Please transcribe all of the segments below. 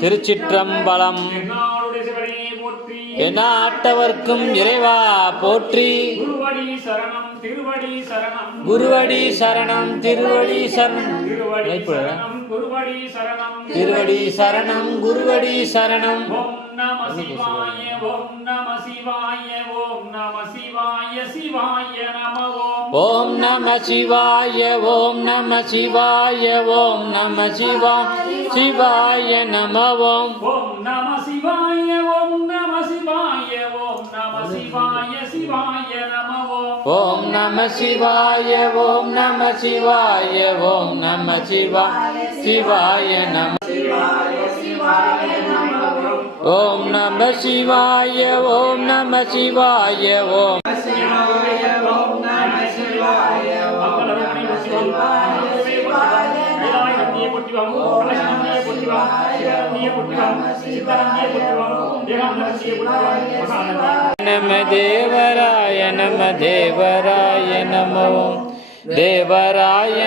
திருச்சிற்றம்பலம். எந்நாட்டவர்க்கும் இறைவா போற்றி. குருவடி சரணம் திருவடி சரணம் குருவடி சரணம் திருவடி சரணம் குருவடி சரணம் திருவடி சரணம் குருவடி சரணம். ஓம் நம சிவாய ஓம் நம சிவாய ஓம் நம சிவாய சிவாய நம ஓம் நம சிவாய ஓம் நம சிவாய ஓம் நம சிவாய சிவாய நம ஓம் நம சிவாய ஓம் நம சிவாய ஓம் நம சிவாய சிவாய நம ஓம் நம சிவாய ஓம் நம சிவாய ஓம் நம சிவாய சிவாய நம ஓம் நம சிவாய ஓம் நம சிவாய ஓம் நம தேவராய நம தேவராய நமோ தேவராய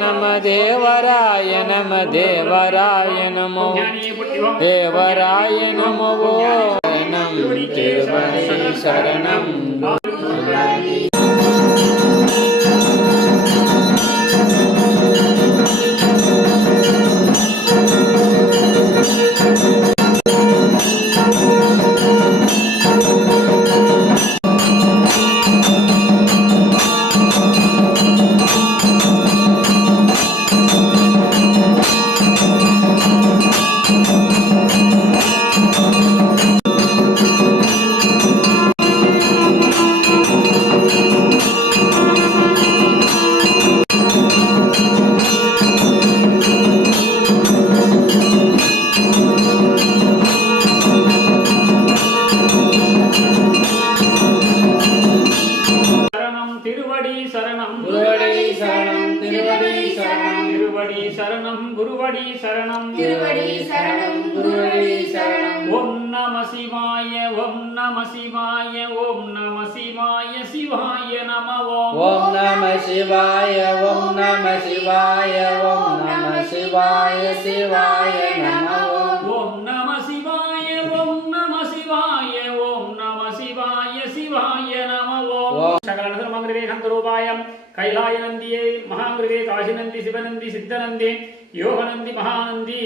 நம தேவராய நம தேவராய நமோ தேவராய நமோ நம் திருவடி சரணம். சரணம் குருவடி சரணம் திருவடி சரணம் குருவடி சரணம். ஓம் நம சிவாய ஓம் நம சிவாய ஓம் நம சிவாய சிவாய நம ஓம் நம சிவாய ஓம் நம சிவாய ஓம் நம சிவாய சிவாய நம ஓம் நம சிவாய ஓம் நம சிவாய ஓம் நம சிவாய சிவாய நம ஓம். சகல மந்திரவே கந்தரூபாயம் கைலாய நந்தியே மகாங்கிருவே காசிநந்தி சிவநந்தி சித்தநந்தி யோகநந்தி மகாநந்தி